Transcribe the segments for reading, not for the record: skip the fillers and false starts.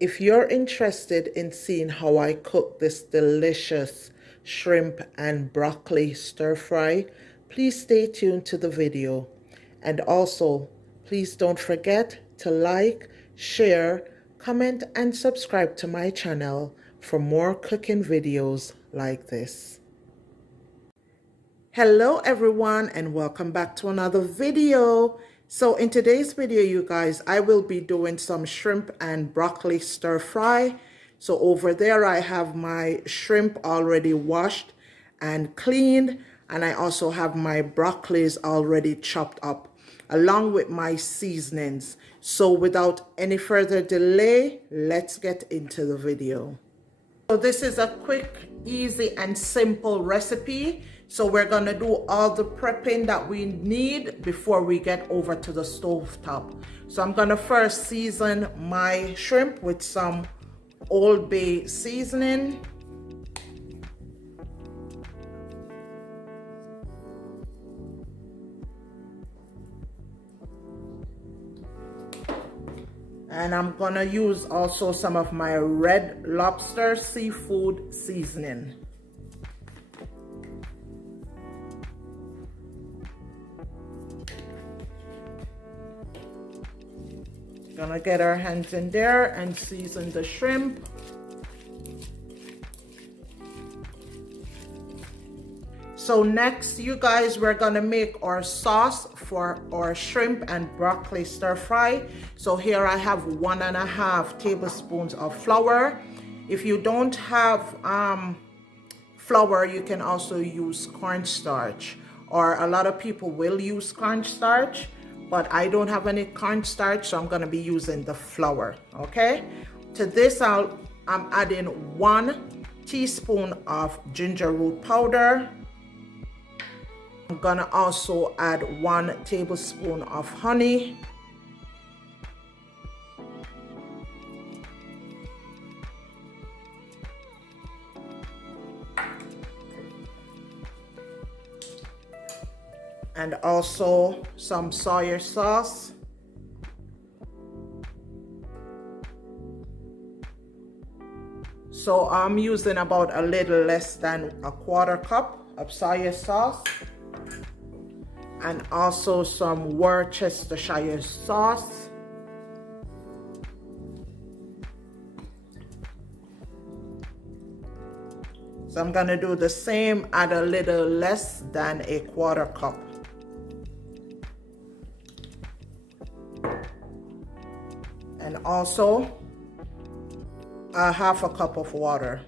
If you're interested in seeing how I cook this delicious shrimp and broccoli stir fry, please stay tuned to the video. And also, please don't forget to like, share, comment, and subscribe to my channel for more cooking videos like this. Hello everyone, and welcome back to another video. So in today's video, you guys, I will be doing some shrimp and broccoli stir fry. So over there I have my shrimp already washed and cleaned, and I also have my broccolis already chopped up along with my seasonings. So without any further delay, let's get into the video. So this is a quick, easy, and simple recipe. So we're gonna do all the prepping that we need before we get over to the stove top. So I'm gonna first season my shrimp with some Old Bay seasoning. And I'm gonna use also some of my Red Lobster seafood seasoning. Gonna get our hands in there and season the shrimp. So next, you guys, we're gonna make our sauce for our shrimp and broccoli stir fry. So here I have 1.5 tablespoons of flour. If you don't have flour, you can also use cornstarch, or a lot of people will use cornstarch, but I don't have any cornstarch, so I'm gonna be using the flour, okay? To this, I'm adding 1 teaspoon of ginger root powder. I'm gonna also add 1 tablespoon of honey. And also some soy sauce. So I'm using about a little less than 1/4 cup of soy sauce. And also some Worcestershire sauce. So I'm gonna do the same, add a little less than 1/4 cup. And also 1/2 cup of water.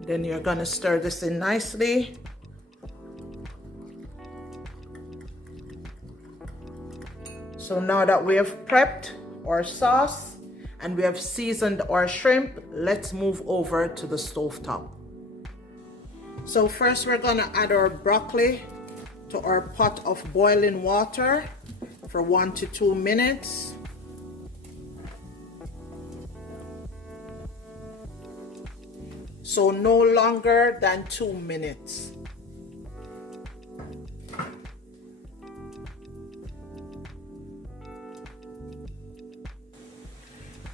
Then you're gonna stir this in nicely. So now that we have prepped our sauce and we have seasoned our shrimp, let's move over to the stove top. So first we're gonna add our broccoli to our pot of boiling water for 1 to 2 minutes. So no longer than 2 minutes.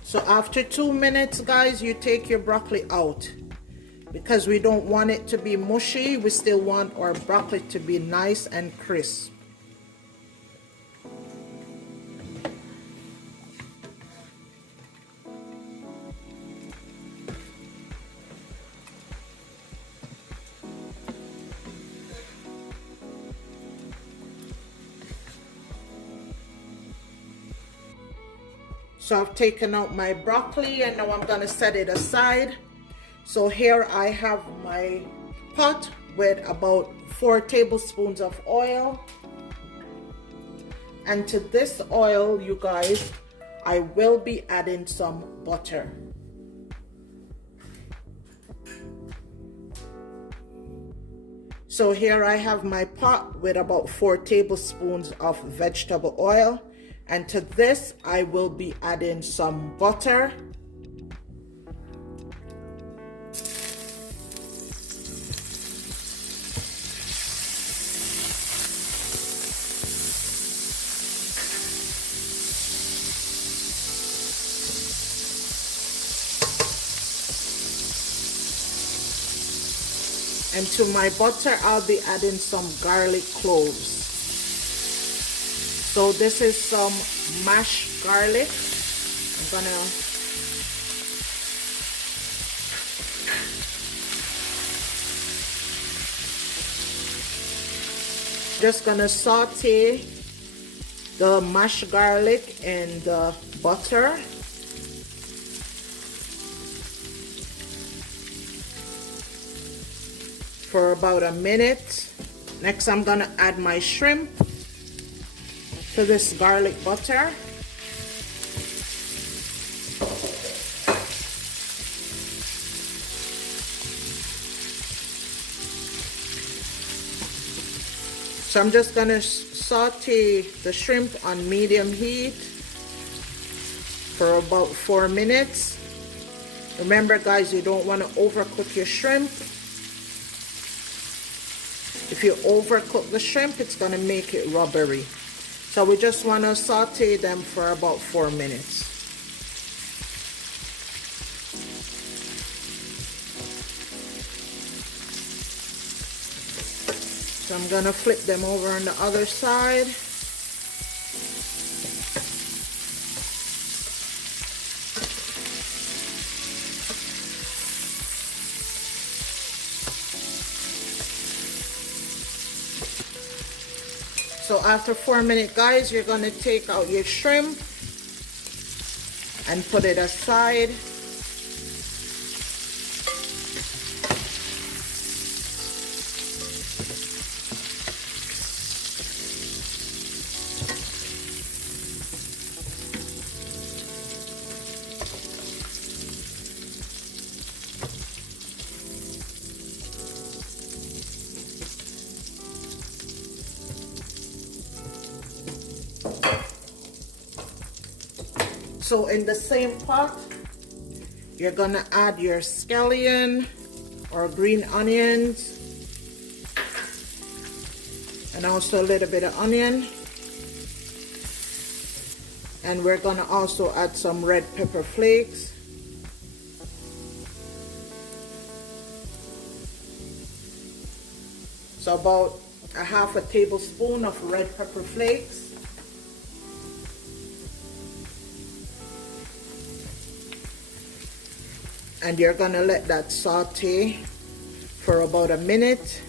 So after 2 minutes, guys, you take your broccoli out, because we don't want it to be mushy. We still want our broccoli to be nice and crisp. So I've taken out my broccoli and now I'm gonna set it aside. So here I have my pot with about 4 tablespoons of oil. And to this oil, you guys, I will be adding some butter. So here I have my pot with about 4 tablespoons of vegetable oil. And to this, I will be adding some butter. And to my butter, I'll be adding some garlic cloves. So this is some mashed garlic. I'm gonna saute the mashed garlic in the butter. For about a minute. Next, I'm gonna add my shrimp to this garlic butter. So I'm just gonna saute the shrimp on medium heat for about 4 minutes. Remember guys, you don't want to overcook your shrimp. If you overcook the shrimp, it's gonna make it rubbery. So we just want to saute them for about 4 minutes. So I'm gonna flip them over on the other side. So after 4 minutes, guys, you're gonna take out your shrimp and put it aside. So in the same pot, you're gonna add your scallion or green onions and also a little bit of onion. And we're gonna also add some red pepper flakes. So about a half a tablespoon of red pepper flakes. And you're gonna let that saute for about a minute.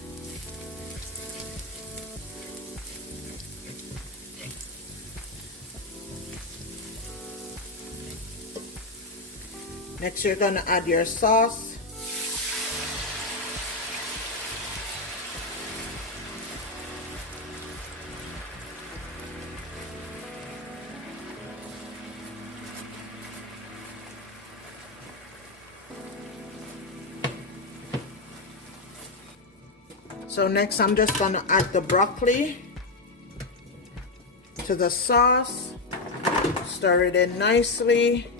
Next, you're gonna add your sauce. So next, I'm just gonna add the broccoli to the sauce. Stir it in nicely.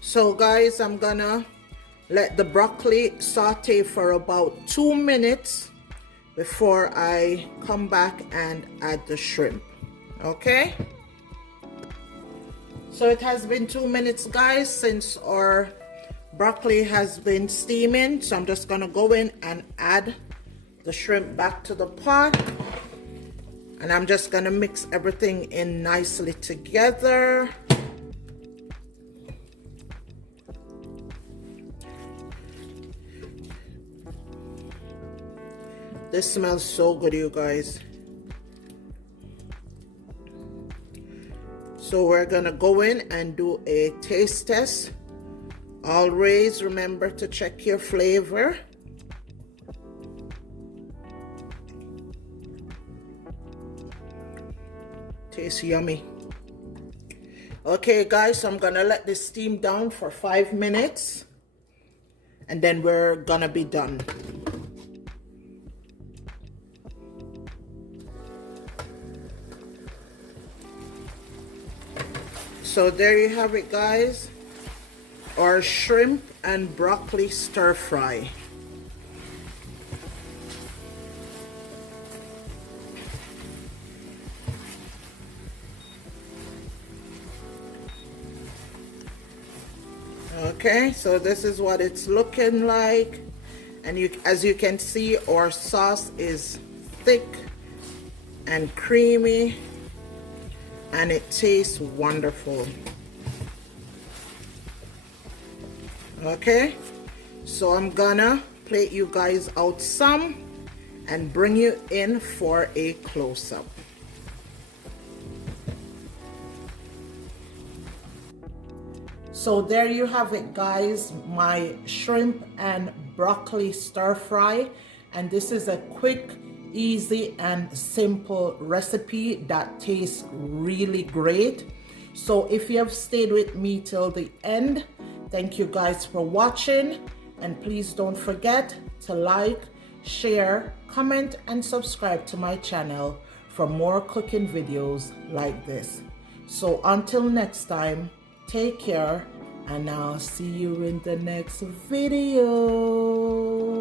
So guys, I'm gonna let the broccoli saute for about 2 minutes before I come back and add the shrimp. Okay? So it has been 2 minutes, guys, since our broccoli has been steaming. So I'm just gonna go in and add the shrimp back to the pot. And I'm just gonna mix everything in nicely together. This smells so good, you guys. So we're gonna go in and do a taste test. Always remember to check your flavor. Tastes yummy. Okay guys, so I'm gonna let this steam down for 5 minutes and then we're gonna be done. So there you have it, guys, our shrimp and broccoli stir fry. Okay, so this is what it's looking like. And as you can see, our sauce is thick and creamy, and it tastes wonderful. Okay, so I'm gonna plate you guys out some and bring you in for a close-up. So there you have it, guys, my shrimp and broccoli stir fry. And this is a quick, easy, and simple recipe that tastes really great. So if you have stayed with me till the end, thank you guys for watching. And please don't forget to like, share, comment, and subscribe to my channel for more cooking videos like this. So until next time, take care, and I'll see you in the next video.